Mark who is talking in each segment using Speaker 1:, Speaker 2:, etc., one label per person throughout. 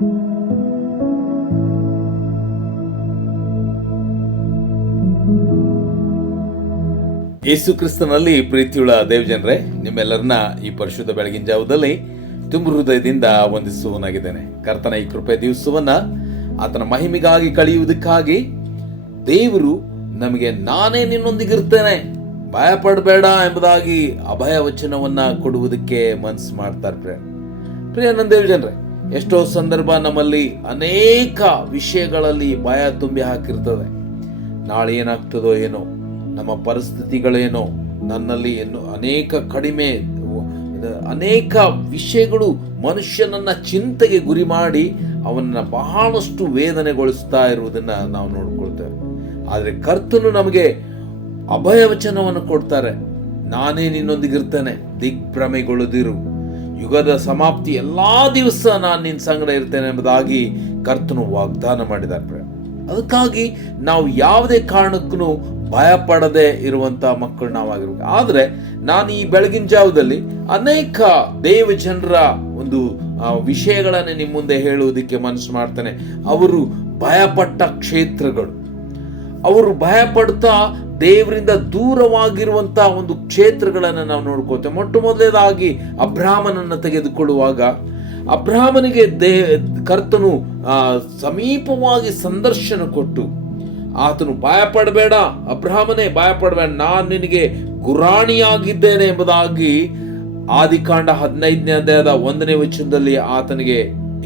Speaker 1: ಯೇಸು ಕ್ರಿಸ್ತನಲ್ಲಿ ಪ್ರೀತಿಯುಳ್ಳ ದೇವಜನರೇ, ನಿಮ್ಮೆಲ್ಲರನ್ನ ಈ ಪರಿಶುದ್ಧ ಬೆಳಗಿನ ಜಾವದಲ್ಲಿ ತುಂಬ ಹೃದಯದಿಂದ ವಂದಿಸುವನಾಗಿದ್ದೇನೆ ಕರ್ತನ ಈ ಕೃಪೆ ದಿವಸವನ್ನ ಆತನ ಮಹಿಮೆಗಾಗಿ ಕಳೆಯುವುದಕ್ಕಾಗಿ ದೇವರು ನಮಗೆ ನಾನೇ ನಿನ್ನೊಂದಿಗಿರ್ತೇನೆ ಭಯ ಪಡಬೇಡ ಎಂಬುದಾಗಿ ಅಭಯ ವಚನವನ್ನ ಕೊಡುವುದಕ್ಕೆ ಮನಸ್ಸು ಮಾಡ್ತಾರೆ ಪ್ರಿಯ. ಪ್ರಿಯ ನನ್ನ ದೇವಜನರೇ ಎಷ್ಟೋ ಸಂದರ್ಭ ನಮ್ಮಲ್ಲಿ ಅನೇಕ ವಿಷಯಗಳಲ್ಲಿ ಭಯ ತುಂಬಿ ಹಾಕಿರ್ತದೆ. ನಾಳೆ ಏನಾಗ್ತದೋ ಏನೋ, ನಮ್ಮ ಪರಿಸ್ಥಿತಿಗಳೇನೋ, ನನ್ನಲ್ಲಿ ಏನು ಅನೇಕ ಕಡಿಮೆ, ಅನೇಕ ವಿಷಯಗಳು ಮನುಷ್ಯನನ್ನ ಚಿಂತೆಗೆ ಗುರಿ ಮಾಡಿ ಅವನನ್ನ ಬಹಳಷ್ಟು ವೇದನೆಗೊಳಿಸ್ತಾ ಇರುವುದನ್ನ ನಾವು ನೋಡ್ಕೊಳ್ತೇವೆ. ಆದರೆ ಕರ್ತನು ನಮಗೆ ಅಭಯವಚನವನ್ನು ಕೊಡ್ತಾರೆ. ನಾನೇ ನಿನ್ನೊಂದಿಗಿರ್ತೇನೆ, ದಿಗ್ಭ್ರಮೆಗೊಳ್ಳದಿರು. ಯುಗದ ಸಮಾಪ್ತಿ ಎಲ್ಲಾ ದಿವಸ ನಾನು ನಿನ್ನ ಸಂಗಡ ಇರ್ತೇನೆ ಎಂಬುದಾಗಿ ಕರ್ತನು ವಾಗ್ದಾನ ಮಾಡಿದ್ದಾರೆ ಅದಕ್ಕಾಗಿ ನಾವು ಯಾವುದೇ ಕಾರಣಕ್ಕೂ ಭಯಪಡದೆ ಇರುವಂತ ಮಕ್ಕಳು ನಾವಾಗಿರ್ಬೇಕು. ಆದರೆ ನಾನು ಈ ಬೆಳಗಿನ ಜಾವದಲ್ಲಿ ಅನೇಕ ದೇವ ಜನರ ಒಂದು ವಿಷಯಗಳನ್ನು ನಿಮ್ಮ ಮುಂದೆ ಹೇಳುವುದಕ್ಕೆ ಮನಸ್ಸು ಮಾಡ್ತೇನೆ. ಅವರು ಭಯಪಟ್ಟ ಕ್ಷೇತ್ರಗಳು. ಅವರು ಭಯ ಪಡ್ತಾ ದೇವರಿಂದ ದೂರವಾಗಿರುವಂತ ಒಂದು ಕ್ಷೇತ್ರಗಳನ್ನು ನಾವು ನೋಡ್ಕೋತೇವೆ ಮೊಟ್ಟ ಮೊದಲನೇದಾಗಿ ಅಬ್ರಾಹ್ಮನನ್ನು ತೆಗೆದುಕೊಳ್ಳುವಾಗ ಅಬ್ರಾಹ್ಮನಿಗೆ ದೇ, ಕರ್ತನು ಸಮೀಪವಾಗಿ ಸಂದರ್ಶನ ಕೊಟ್ಟು, ಆತನು ಭಯ ಪಡಬೇಡ ಅಬ್ರಾಹ್ಮನೇ ಭಯ ಪಡಬೇಡ ನಾನು ನಿನಗೆ ಗುರಾಣಿಯಾಗಿದ್ದೇನೆ ಎಂಬುದಾಗಿ ಆದಿಕಾಂಡ ಹದಿನೈದನೇ ಅಧ್ಯಾಯದ ಒಂದನೇ ವಚನದಲ್ಲಿ ಆತನಿಗೆ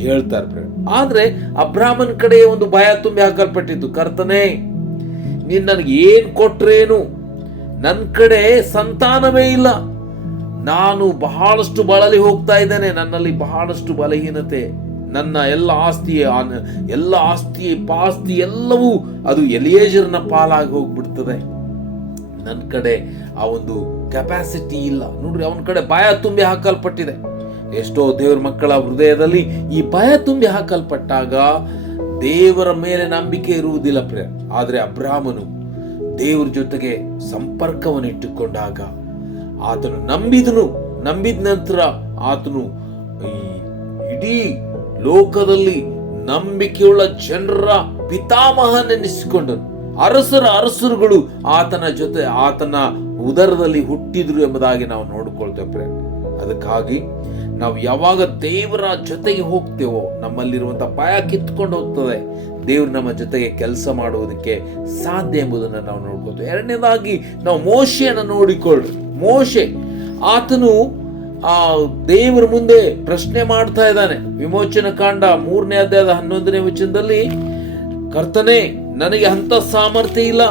Speaker 1: ಹೇಳ್ತಾರೆ ಪ್ರಿಯ. ಆದ್ರೆ ಅಬ್ರಾಹ್ಮನ್ ಕಡೆ ಒಂದು ಭಯ ತುಂಬಿ ಹಾಕಲ್ಪಟ್ಟಿದ್ದು, ಕರ್ತನೇ ನೀನ್ ನನಗೆ ಏನು ಕೊಟ್ರೇನು? ನನ್ನ ಕಡೆ ಸಂತಾನವೇ ಇಲ್ಲ. ನಾನು ಬಹಳಷ್ಟು ಬಳಲಿ ಹೋಗ್ತಾ ಇದ್ದೇನೆ. ನನ್ನಲ್ಲಿ ಬಹಳಷ್ಟು ಬಲಹೀನತೆ. ನನ್ನ ಎಲ್ಲ ಆಸ್ತಿ ಎಲ್ಲ ಆಸ್ತಿ, ಪಾಸ್ತಿ ಎಲ್ಲವೂ ಅದು ಎಲಿಯೇಜರ್ನ ಪಾಲಾಗಿ ಹೋಗ್ಬಿಡ್ತದೆ. ನನ್ನ ಕಡೆ ಆ ಒಂದು ಕೆಪಾಸಿಟಿ ಇಲ್ಲ. ನೋಡ್ರಿ, ಅವನ ಕಡೆ ಭಯ ತುಂಬಿ ಹಾಕಲ್ಪಟ್ಟಿದೆ. ಎಷ್ಟೋ ದೇವ್ರ ಮಕ್ಕಳ ಹೃದಯದಲ್ಲಿ ಈ ಭಯ ತುಂಬಿ ಹಾಕಲ್ಪಟ್ಟಾಗ ದೇವರ ಮೇಲೆ ನಂಬಿಕೆ ಇರುವುದಿಲ್ಲ ಪ್ರಿಯ ಆದರೆ ಅಬ್ರಾಹ್ಮನು ದೇವರ ಜೊತೆಗೆ ಸಂಪರ್ಕವನ್ನು ಇಟ್ಟುಕೊಂಡಾಗ ಆತನು ನಂಬಿದನು. ನಂಬಿದ ನಂತರ ಆತನು ಈ ಇಡೀ ಲೋಕದಲ್ಲಿ ನಂಬಿಕೆಯುಳ್ಳ ಜನರ ಪಿತಾಮಹನೆನಿಸಿಕೊಂಡನು. ಅರಸರ ಅರಸರುಗಳು ಆತನ ಜೊತೆ ಆತನ ಉದರದಲ್ಲಿ ಹುಟ್ಟಿದ್ರು ಎಂಬುದಾಗಿ ನಾವು ನೋಡಿಕೊಳ್ತೇವೆ. ಅದಕ್ಕಾಗಿ ನಾವು ಯಾವಾಗ ದೇವರ ಜೊತೆಗೆ ಹೋಗ್ತೇವೋ ನಮ್ಮಲ್ಲಿರುವಂತ ಪಾಯ ಕಿತ್ಕೊಂಡು ಹೋಗ್ತದೆ. ದೇವ್ರು ನಮ್ಮ ಜೊತೆಗೆ ಕೆಲಸ ಮಾಡುವುದಕ್ಕೆ ಸಾಧ್ಯ ಎಂಬುದನ್ನು ನಾವು ನೋಡ್ಬೋದು. ಎರಡನೇದಾಗಿ, ನಾವು ಮೋಶೆಯನ್ನು ನೋಡಿಕೊಳ್ಳ್ರಿ ಮೋಶೆ, ಆತನು ಆ ದೇವರ ಮುಂದೆ ಪ್ರಶ್ನೆ ಮಾಡ್ತಾ ಇದ್ದಾನೆ. ವಿಮೋಚನ ಕಾಂಡ ಮೂರನೇ ಅಧ್ಯಾಯದ ಹನ್ನೊಂದನೇ ವಚನದಲ್ಲಿ, ಕರ್ತನೆ, ನನಗೆ ಅಂತ ಸಾಮರ್ಥ್ಯ ಇಲ್ಲ.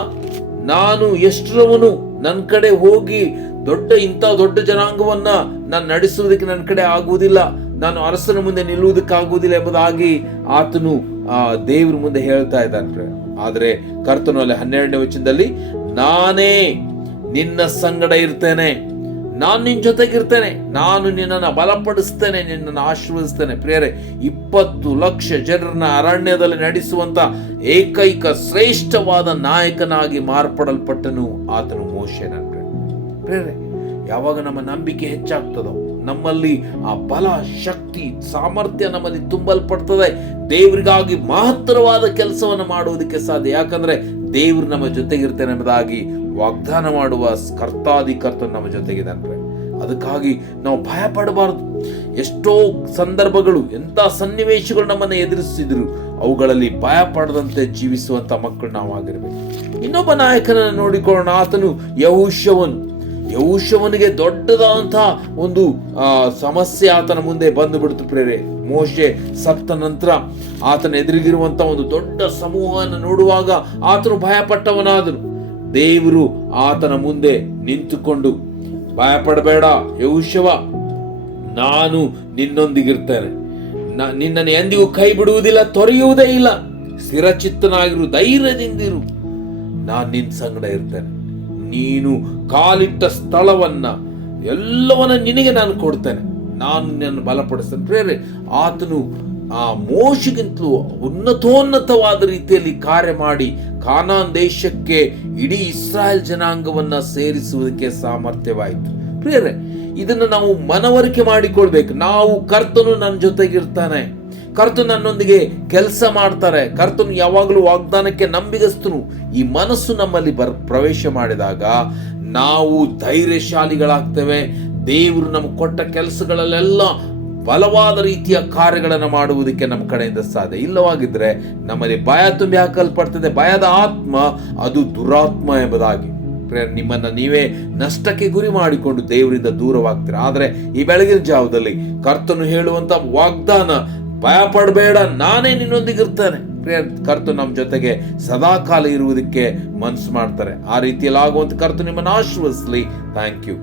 Speaker 1: ನಾನು ಎಷ್ಟರವನು ನನ್ನ ಕಡೆ ಹೋಗಿ ದೊಡ್ಡ ಇಂಥ ದೊಡ್ಡ ಜನಾಂಗವನ್ನ ನಾನು ನಡೆಸುವುದಕ್ಕೆ ನನ್ನ ಕಡೆ ಆಗುವುದಿಲ್ಲ. ನಾನು ಅರಸನ ಮುಂದೆ ನಿಲ್ಲುವುದಕ್ಕಾಗುವುದಿಲ್ಲ ಎಂಬುದಾಗಿ ಆತನು, ಆ, ದೇವ್ರ ಮುಂದೆ ಹೇಳ್ತಾ ಇದ್ದಾನೆ ಆದರೆ ಕರ್ತನು ಅಲ್ಲಿ ಹನ್ನೆರಡನೇ ವಚನದಲ್ಲಿ, ನಾನೇ ನಿನ್ನ ಸಂಗಡ ಇರ್ತೇನೆ. ನಾನು ನಿನ್ನ ಜೊತೆಗಿರ್ತೇನೆ ನಾನು ನಿನ್ನನ್ನು ಬಲಪಡಿಸ್ತೇನೆ, ನಿನ್ನನ್ನು ಆಶೀರ್ವದಿಸ್ತೇನೆ. ಪ್ರಿಯರೇ, ಇಪ್ಪತ್ತು ಲಕ್ಷ ಜನರನ್ನ ಅರಣ್ಯದಲ್ಲಿ ನಡೆಸುವಂತ ಏಕೈಕ ಶ್ರೇಷ್ಠವಾದ ನಾಯಕನಾಗಿ ಮಾರ್ಪಡಲ್ಪಟ್ಟನು ಆತನು ಮೋಶೆನ ಪ್ರೇರೆ, ಯಾವಾಗ ನಮ್ಮ ನಂಬಿಕೆ ಹೆಚ್ಚಾಗ್ತದೋ, ನಮ್ಮಲ್ಲಿ ಆ ಬಲ, ಶಕ್ತಿ, ಸಾಮರ್ಥ್ಯ ನಮ್ಮಲ್ಲಿ ತುಂಬಲ್ಪಡ್ತದೆ. ದೇವರಿಗಾಗಿ ಮಹತ್ತರವಾದ ಕೆಲಸವನ್ನು ಮಾಡುವುದಕ್ಕೆ ಸಾಧ್ಯ. ಯಾಕಂದ್ರೆ ದೇವರು ನಮ್ಮ ಜೊತೆಗಿರ್ತೇನೆ ಎಂಬುದಾಗಿ ವಾಗ್ದಾನ ಮಾಡುವ ಕರ್ತಾದಿ ಕರ್ತನು ನಮ್ಮ ಜೊತೆಗಿದ್ದಾನೆ ಅದಕ್ಕಾಗಿ ನಾವು ಭಯ ಪಡಬಾರದು. ಎಷ್ಟೋ ಸಂದರ್ಭಗಳು, ಎಂಥ ಸನ್ನಿವೇಶಗಳು ನಮ್ಮನ್ನು ಎದುರಿಸಿದ್ರು ಅವುಗಳಲ್ಲಿ ಭಯ ಪಡದಂತೆ ಜೀವಿಸುವಂತ ಮಕ್ಕಳು ನಾವು ಆಗಿರಬೇಕು ಇನ್ನೊಬ್ಬ ನಾಯಕನನ್ನು ನೋಡಿಕೊಳ್ಳೋಣ. ಆತನು ಯಹುಷ್ಯವನು ಯಹುಷವನಿಗೆ ದೊಡ್ಡದಾದಂತಹ ಒಂದು ಸಮಸ್ಯೆ ಆತನ ಮುಂದೆ ಬಂದು ಬಿಡುತ್ತೆ ಪ್ರೇರೆ ಮೋಶೆ ಸತ್ತ ನಂತರ ಆತನ ಎದುರಿಗಿರುವಂತಹ ಒಂದು ದೊಡ್ಡ ಸಮೂಹವನ್ನು ನೋಡುವಾಗ ಆತನು ಭಯಪಟ್ಟವನಾದನು. ದೇವರು ಆತನ ಮುಂದೆ ನಿಂತುಕೊಂಡು, ಭಯಪಡಬೇಡ ಯೌಶವ ನಾನು ನಿನ್ನೊಂದಿಗಿರ್ತೇನೆ. ನಿನ್ನನ್ನು ಎಂದಿಗೂ ಕೈ ಬಿಡುವುದಿಲ್ಲ, ತೊರೆಯುವುದೇ ಇಲ್ಲ. ಸ್ಥಿರಚಿತ್ತನಾಗಿರು ಧೈರ್ಯದಿಂದಿರು ನಾನು ನಿನ್ನ ಸಂಗಡ ಇರ್ತೇನೆ. ನೀನು ಕಾಲಿಟ್ಟ ಸ್ಥಳವನ್ನ ಎಲ್ಲವನ್ನ ನಿನಗೆ ನಾನು ಕೊಡ್ತೇನೆ. ನಾನು ನಿನ್ನನ್ನು ಬಲಪಡಿಸ್ತೇನೆ. ಪ್ರೇರೆ ಆತನು ಆ ಮೋಶಗಿಂತಲೂ ಉನ್ನತೋನ್ನತವಾದ ರೀತಿಯಲ್ಲಿ ಕಾರ್ಯ ಮಾಡಿ ಖಾನಾನ್ ದೇಶಕ್ಕೆ ಇಡೀ ಇಸ್ರಾಯೇಲ್ ಜನಾಂಗವನ್ನ ಸೇರಿಸುವುದಕ್ಕೆ ಸಾಮರ್ಥ್ಯವಾಯಿತು. ಪ್ರಿಯರೇ, ಇದನ್ನು ನಾವು ಮನವರಿಕೆ ಮಾಡಿಕೊಳ್ಬೇಕು. ನಾವು ಕರ್ತನು ನನ್ನ ಜೊತೆಗಿರ್ತಾನೆ. ಕರ್ತನು ನನ್ನೊಂದಿಗೆ ಕೆಲಸ ಮಾಡ್ತಾರೆ. ಕರ್ತನು ಯಾವಾಗಲೂ ವಾಗ್ದಾನಕ್ಕೆ ನಂಬಿಗಸ್ತನು. ಈ ಮನಸ್ಸು ನಮ್ಮಲ್ಲಿ ಬರ್, ಪ್ರವೇಶ ಮಾಡಿದಾಗ ನಾವು ಧೈರ್ಯಶಾಲಿಗಳಾಗ್ತೇವೆ. ದೇವರು ನಮ್ಗೆ ಕೊಟ್ಟ ಕೆಲಸಗಳಲ್ಲೆಲ್ಲ ಬಲವಾದ ರೀತಿಯ ಕಾರ್ಯಗಳನ್ನು ಮಾಡುವುದಕ್ಕೆ ನಮ್ಮ ಕಡೆಯಿಂದ ಸಾಧ್ಯ. ಇಲ್ಲವಾಗಿದ್ರೆ ನಮ್ಮಲ್ಲಿ ಭಯ ತುಂಬಿ ಹಾಕಲ್ಪಡ್ತದೆ. ಭಯದ ಆತ್ಮ ಅದು ದುರಾತ್ಮ ಎಂಬುದಾಗಿ. ನಿಮ್ಮನ್ನ ನೀವೇ ನಷ್ಟಕ್ಕೆ ಗುರಿ ಮಾಡಿಕೊಂಡು ದೇವರಿಂದ ದೂರವಾಗ್ತೀರ? ಆದರೆ ಈ ಬೆಳಗಿನ ಜಾವದಲ್ಲಿ ಕರ್ತನು ಹೇಳುವಂತ ವಾಗ್ದಾನ ಭಯ ಪಡಬೇಡ, ನಾನೇ ನಿನ್ನೊಂದಿಗೆ ಇರ್ತೇನೆ ಕರ್ತು ನಮ್ಮ ಜೊತೆಗೆ ಸದಾಕಾಲ ಇರುವುದಕ್ಕೆ ಮನಸ್ಸು ಮಾಡ್ತಾರೆ. ಆ ರೀತಿಯಲ್ಲಿ ಆಗುವಂತ ಕರ್ತು ನಿಮ್ಮನ್ನು ಆಶ್ವಸ್ಲಿ ಥ್ಯಾಂಕ್ ಯು